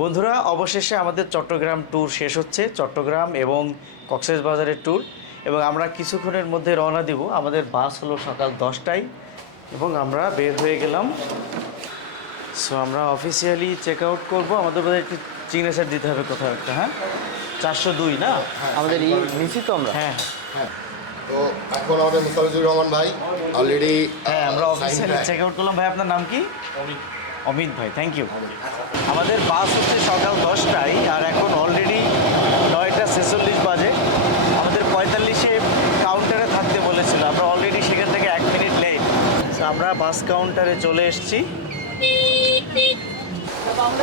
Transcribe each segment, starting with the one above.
বন্ধুরা অবশেষে আমাদের চট্টগ্রাম ট্যুর শেষ হচ্ছে। চট্টগ্রাম এবং কক্সবাজারের ট্যুর এবং আমরা কিছুক্ষণের মধ্যে রওনা দিব। আমাদের বাস হলো সকাল দশটায় এবং আমরা বের হয়ে গেলাম। সো আমরা অফিসিয়ালি চেক আউট করব। আমাদের বোধহয় একটু সিগনেচার দিতে হবে কোথাও একটা হ্যাঁ? চারশো দুই না? আমাদের ই নিছি তো আমরা। হ্যাঁ হ্যাঁ। তো এখন আমাদের মুস্তাফিজুর রহমান ভাই অলরেডি হ্যাঁ আমরা অফিসিয়ালি চেক আউট করলাম। ভাই আপনার নাম কি? অমিত। ভাই থ্যাংক ইউ আমাদের বাস হচ্ছে সকাল দশটায় আর এখন অলরেডি নয়টা ছেচল্লিশ বাজে। আমাদের পঁয়তাল্লিশে কাউন্টারে থাকতে বলেছিল আমরা অলরেডি সেখান থেকে এক মিনিট লেট আমরা বাস কাউন্টারে চলে এসেছি।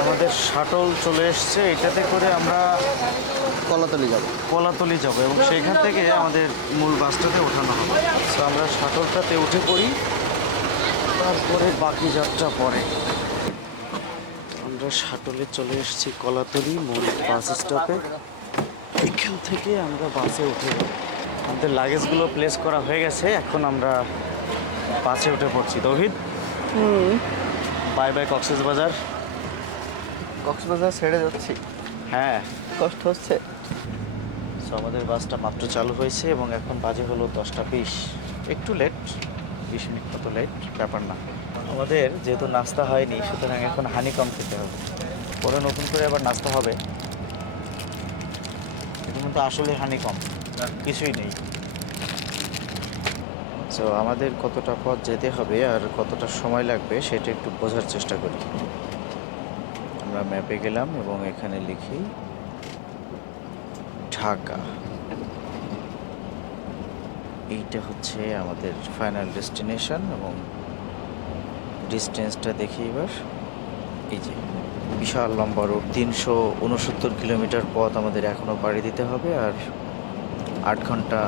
আমাদের শাটল চলে এসছে এটাতে করে আমরা কলাতলি যাব। কলাতলি যাব এবং সেখান থেকে আমাদের মূল বাসটাতে ওঠানো হবে। তো আমরা শাটলটাতে উঠে পড়ি তারপরে বাকি যাত্রা পরে। শাটলে চলে এসেছি কলাতলি মূল বাস স্টপে। এখান থেকে আমরা বাসে উঠে আমাদের লাগেজগুলো প্লেস করা হয়ে গেছে এখন আমরা বাসে উঠে পড়ছি। তৌহিদ? বাই বাই কক্সেস বাজার কক্সবাজার ছেড়ে যাচ্ছি। হ্যাঁ। কষ্ট হচ্ছে। সো আমাদের বাসটা মাত্র চালু হয়েছে এবং এখন বাজে হলো দশটা বিশ। একটু লেট বিশ মিনিট মতো লেট ব্যাপার না। আমাদের যেহেতু নাস্তা হয়নি, সুতরাং এখন হানি কম খেতে হবে। পরে নতুন করে আবার নাস্তা হবে। কিন্তু আসলে হানি কম কিছুই নেই। তো আমাদের কতটা পথ যেতে হবে আর কতটা সময় লাগবে সেটা একটু বোঝার চেষ্টা করি। আমরা ম্যাপে গেলাম এবং এখানে লিখি, ঢাকা। এইটা হচ্ছে আমাদের ফাইনাল ডেস্টিনেশন এবং ডিস্টেন্সটা দেখি এবার। এই যে, বিশাল লম্বা রোড তিনশো উনসত্তর কিলোমিটার পথ আমাদের এখনও পাড়ি দিতে হবে আর আট ঘণ্টা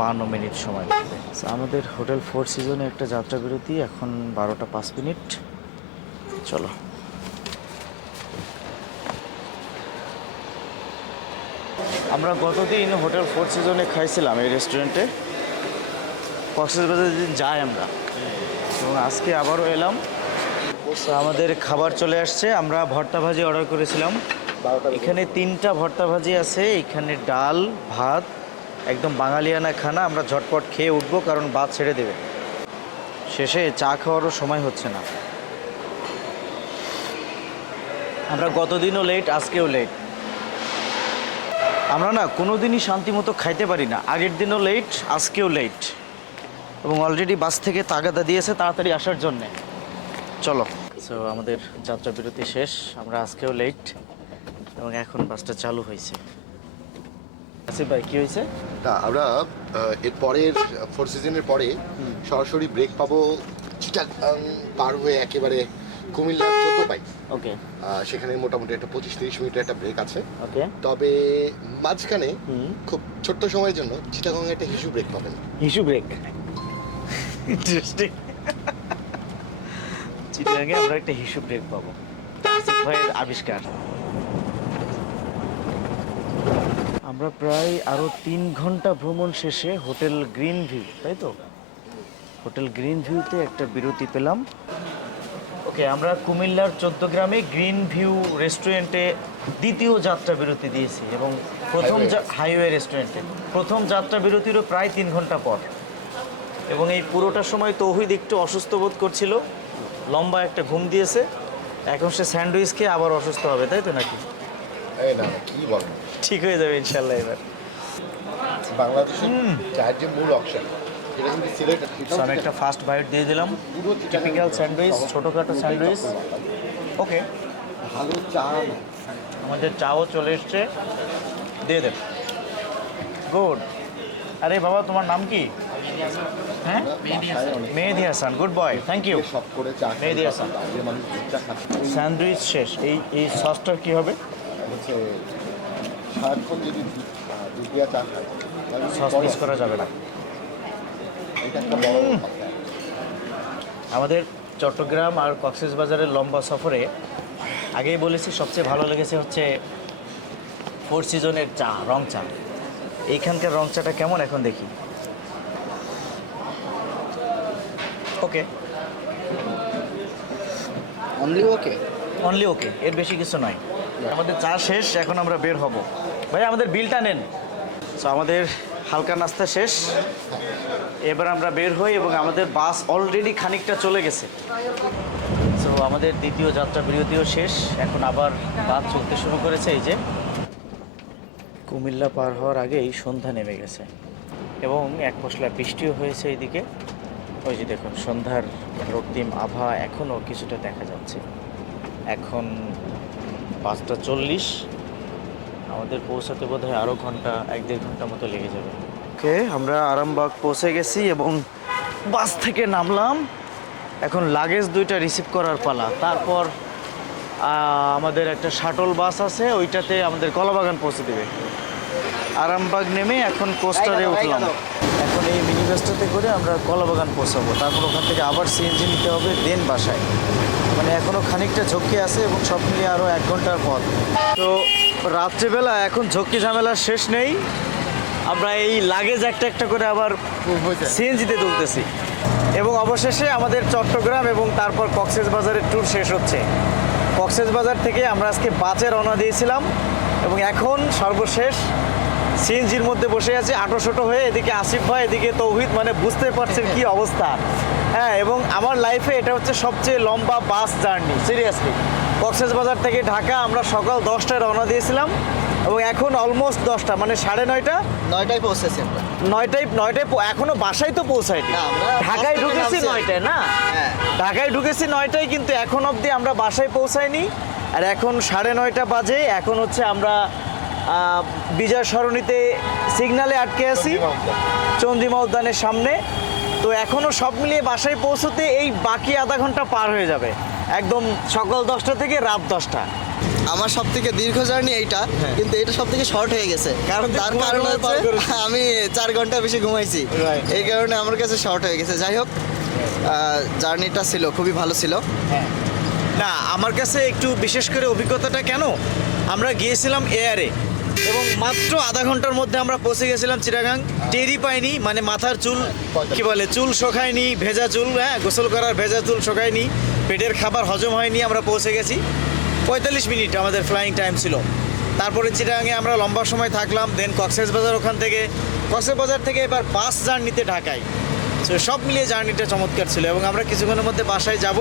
বান্ন মিনিট সময় লাগবে। আমাদের হোটেল ফোর সিজনে একটা যাত্রা বিরতি, এখন বারোটা পাঁচ মিনিট। চলো। আমরা গতদিন হোটেল ফোর সিজনে খাইছিলাম এই রেস্টুরেন্টে কক্সেস কক্সবাজার দিন যাই আমরা এবং আজকে আবারও এলাম। আমাদের খাবার চলে আসছে, আমরা ভর্তা ভাজি অর্ডার করেছিলাম। এখানে তিনটা ভর্তা ভাজি আছে, এখানে ডাল, ভাত, একদম বাঙালিয়ানা খানা, আমরা ঝটপট খেয়ে উঠবো, কারণ ভাত ছেড়ে দেবে। শেষে চা খাওয়ারও সময় হচ্ছে না। আমরা গতদিনও লেট আজকেও লেট আমরা না কোনো দিনই শান্তি মতো খাইতে পারি না। আগের দিনও লেট আজকেও লেট এবং অলরেডি বাস থেকে তাগাদা দিয়েছে তাড়াতাড়ি আসার জন্যে। চলো। সো আমাদের যাত্রা বিরতি শেষ। আমরা আজকেও লেট এবং এখন বাসটা চালু হয়েছে। আসিফ ভাই কী হয়েছে? না আমরা এর পরের ফোর সিজনের পরে সরাসরি ব্রেক পাবো চিটাগাং পার হয়ে একেবারে কুমিল্লা চোদ্দ পাই ওকে সেখানে মোটামুটি একটা পঁচিশ তিরিশ মিনিটের একটা ব্রেক আছে। ওকে তবে মাঝখানে খুব ছোট্ট সময়ের জন্য চিটাগাং একটা হিসু ব্রেক পাবেন। হিসু ব্রেক ইন্টারেস্টিং চিটাগাঙে আমরা একটা হিসু ব্রেক পাবো। ভাইয়ের আবিষ্কার। আমরা প্রায় আরও তিন ঘণ্টা ভ্রমণ শেষে হোটেল গ্রিন ভিউ তাই তো? হোটেল গ্রিন ভিউতে একটা বিরতি পেলাম। ওকে আমরা কুমিল্লার চোদ্দ গ্রামে গ্রিন ভিউ রেস্টুরেন্টে দ্বিতীয় যাত্রা বিরতি দিয়েছি এবং প্রথম. হাইওয়ে রেস্টুরেন্টে। প্রথম যাত্রা বিরতিরও প্রায় তিন ঘণ্টা পর। এবং এই পুরোটা সময় তৌহিদ একটু অসুস্থ বোধ করছিল। লম্বা একটা ঘুম দিয়েছে। এখন সে স্যান্ডউইচ খেয়ে আবার অসুস্থ হবে তাই তো নাকি? এই না না, কি বলেন ঠিক হয়ে যাবে ইনশাল্লাহ এবার। বাংলাদেশের চায়ের যে মূল অপশন আমি একটা ফার্স্ট বাইট দিয়ে দিলাম। টিপিক্যাল স্যান্ডউইচ ছোটোখাটো স্যান্ডউইচ ওকে ভালো চা আমাদের চাও চলে এসছে। দিয়ে দেন। গুড আরে বাবা তোমার নাম কি? হ্যাঁ Mehedi Hasan good boy thank you Mehedi Hasan. Sandwich শেষ, এই এই সসটার কি হবে? সস মিস করা যাবে না। আমাদের চট্টগ্রাম আর কক্সবাজারের লম্বা সফরে আগেই বলেছি, সবচেয়ে ভালো লেগেছে হচ্ছে ফোর সিজনের চা, রং চা। এইখানকার রং চাটা কেমন এখন দেখি? ওকে অনলি ওকে অনলি ওকে এর বেশি কিছু নয়। আমাদের চা শেষ এখন আমরা বের হব। ভাই আমাদের বিলটা নেন। তো আমাদের হালকা নাস্তা শেষ। এবার আমরা বের হই এবং আমাদের বাস অলরেডি খানিকটা চলে গেছে। তো আমাদের দ্বিতীয় যাত্রা বিরতিও শেষ। এখন আবার বাস চলতে শুরু করেছে এই যে। কুমিল্লা পার হওয়ার আগেই সন্ধ্যা নেমে গেছে। এবং এক পশলা বৃষ্টিও হয়েছে এইদিকে। ওই যে দেখুন, সন্ধ্যার রক্তিম আভা এখনও কিছুটা দেখা যাচ্ছে। এখন পাঁচটা চল্লিশ। আমাদের পৌঁছাতে বোধ হয় আরও ঘণ্টা, এক দেড় ঘণ্টা মতো লেগে যাবে। ওকে, আমরা আরামবাগ পৌঁছে গেছি এবং বাস থেকে নামলাম। এখন লাগেজ দুইটা রিসিভ করার পালা। তারপর আমাদের একটা শাটল বাস আছে ওইটাতে আমাদের কলাবাগান পৌঁছে দেবে। আরামবাগ নেমে এখন কোস্টারে উঠলাম। এখন এই মিনি বাসটাতে করে আমরা কলাবাগান পৌঁছাবো। তারপর ওখান থেকে আবার সিএনজি নিতে হবে দেন বাসায়। মানে এখনও খানিকটা ঝক্কি আছে এবং সব মিলিয়ে আরও এক ঘণ্টার পথ। তো রাত্রিবেলা এখন ঝক্কি ঝামেলা শেষ নেই। আমরা এই লাগেজ একটা একটা করে আবার সিএনজিতে তুলতেছি। এবং অবশেষে আমাদের চট্টগ্রাম এবং তারপর কক্সেস বাজারের ট্যুর শেষ হচ্ছে। কক্সেস বাজার থেকে আমরা আজকে বাসে রওনা দিয়েছিলাম এবং এখন সর্বশেষ সিএনজির মধ্যে বসে আছে আটো ছোটো হয়ে এদিকে আসিফ ভাই, এদিকে তৌহিদ মানে বুঝতে পারছেন কি অবস্থা। হ্যাঁ এবং আমার লাইফে এটা হচ্ছে সবচেয়ে লম্বা বাস জার্নি সিরিয়াসলি কক্সেস বাজার থেকে ঢাকা আমরা সকাল দশটায় রওনা দিয়েছিলাম। এবং এখন অলমোস্ট দশটা মানে সাড়ে নয়টা? নয়টায় পৌঁছেছি আমরা। নয়টায় নয়টায় এখনও বাসায় তো পৌঁছায়নি। না, ঢাকায় ঢুকেছি নয়টায় না? হ্যাঁ। ঢাকায় ঢুকেছি নয়টায় কিন্তু এখন অবধি আমরা বাসায় পৌঁছাইনি আর এখন সাড়ে নয়টা বাজে এখন হচ্ছে আমরা বিজয় সরণিতে সিগনালে আটকে আছি। চন্দ্রিমা উদ্যানের সামনে। তো এখনও সব মিলিয়ে বাসায় পৌঁছতে এই বাকি আধা ঘণ্টা পার হয়ে যাবে। একদম সকাল দশটা থেকে রাত দশটা। আমার সব থেকে দীর্ঘ জার্নি এইটা কিন্তু এটা সব থেকে শর্ট হয়ে গেছে। কারণ তার কারণ হচ্ছে আমি চার ঘণ্টা বেশি ঘুমাইছি। এই কারণে আমার কাছে শর্ট হয়ে গেছে। যাই হোক জার্নিটা ছিল খুবই ভালো ছিল। না আমার কাছে একটু বিশেষ করে অভিজ্ঞতাটা কেন? আমরা গিয়েছিলাম এয়ারে এবং মাত্র আধা ঘণ্টার মধ্যে আমরা পৌঁছে গেছিলাম চিটাগাং। টেরি পাইনি মানে মাথার চুল কি বলে চুল শোকায়নি ভেজা চুল হ্যাঁ গোসল করার ভেজা চুল শোকায়নি পেটের খাবার হজম হয়নি আমরা পৌঁছে গেছি। পঁয়তাল্লিশ মিনিট আমাদের ফ্লাইং টাইম ছিল। তারপরে চিটাগাঙে আমরা লম্বা সময় থাকলাম দেন কক্সেস বাজার ওখান থেকে। কক্সেস বাজার থেকে এবার বাস জার্নিতে ঢাকায়। তো সব মিলিয়ে জার্নিটা চমৎকার ছিল এবং আমরা কিছুক্ষণের মধ্যে বাসায় যাব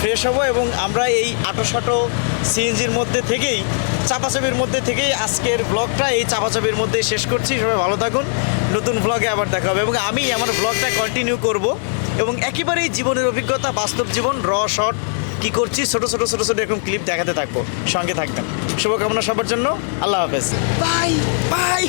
ফ্রেশ হব এবং আমরা এই আটোশাটো সিএনজির মধ্যে থেকেই, চাপাচাপির মধ্যে থেকেই আজকের ব্লগটা এই চাপাচাপির মধ্যে শেষ করছি। সবাই ভালো থাকুন, নতুন ব্লগে আবার দেখা হবে এবং আমি আমার ব্লগটা কন্টিনিউ করব এবং একেবারেই জীবনের অভিজ্ঞতা, বাস্তব জীবন র শর্ট কি করছি? ছোট ছোট ছোট ছোট এরকম ক্লিপ দেখাতে থাকব। সঙ্গে থাকবেন। শুভকামনা সবার জন্য। আল্লাহ হাফেজ। Bye bye